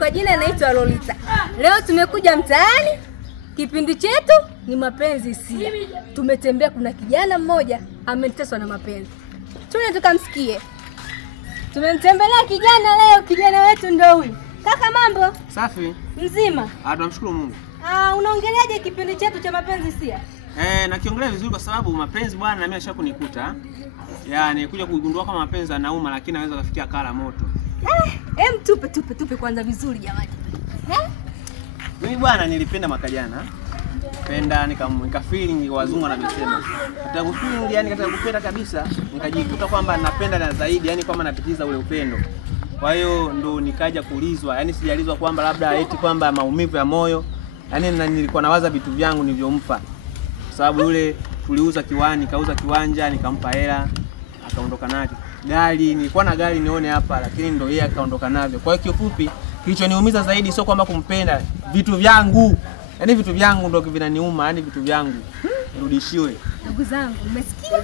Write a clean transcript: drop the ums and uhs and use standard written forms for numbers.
kwa jina naitwa Lolita. Leo tumekuja mtaani. Kipindi chetu ni mapenzi sia. Tumetembea, kuna kijana mmoja ameteswa na mapenzi. Tuna tukamsikie. Tumemtembelea kijana leo, kijana wetu ndio huyu. Kaka, mambo? Safi. Mzima? Tunamshukuru Mungu. Unaongeleaje kipindi chetu cha mapenzi sia? Nakiongelea vizuri kwa sababu mapenzi bwana na mimi ashakunikuta. Yaani kuja kugundua kama mapenzi yanauma lakini anaweza kufikia kala moto. Tupe kwanza vizuri jamani. Mimi bwana nilipenda mwaka jana. Penda nika feeling wazungu wanasema. Nataka feeling yani katika kupenda kabisa, nikajikuta kwamba napenda na zaidi, yani kwamba napitiza ule upendo. Kwa hiyo ndo nikaja kuulizwa, yani sijalizwa kwamba labda eti kwamba maumivu ya moyo. Yani nilikuwa nawaza vitu vyangu nilivyompa. Kwa sababu yule tuliuza kiwani, kauza kiwanja, nikampa hela, akaondoka nacho. Gari, nilikuwa na gari nione hapa lakini ndo yeye akaondoka navyo. Kwa hiyo kifupi, kilichoniumiza zaidi sio kwamba kumpenda, vitu vyangu. Yaani vitu vyangu ndo vinaniuma, yani vitu vyangu. Rudishiwe. Ndugu zangu, umesikia?